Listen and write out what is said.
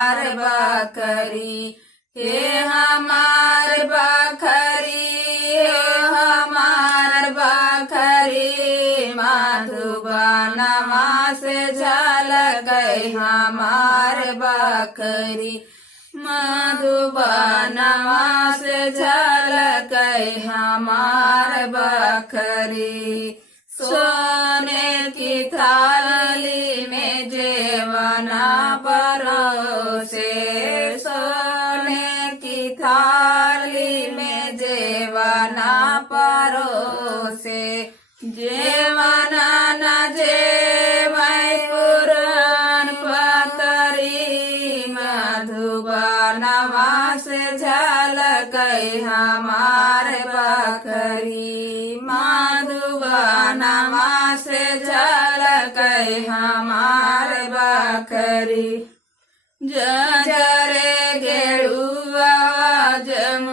बकरी हे हमार बकरी हे हमार बकरी मधुबनवा से झलकै हमार बकरी मधुबनवा से झलकै हमार बकरी सोने की थाली में जेवना परोसे सोने की थाली में जेवना परोसे जेवना न जेवै पुरान पतरी मधुबनवा से झलकै हमार बकरी मधुबनवा से झलकै हमार बकरी जरे गेड़ुआ जम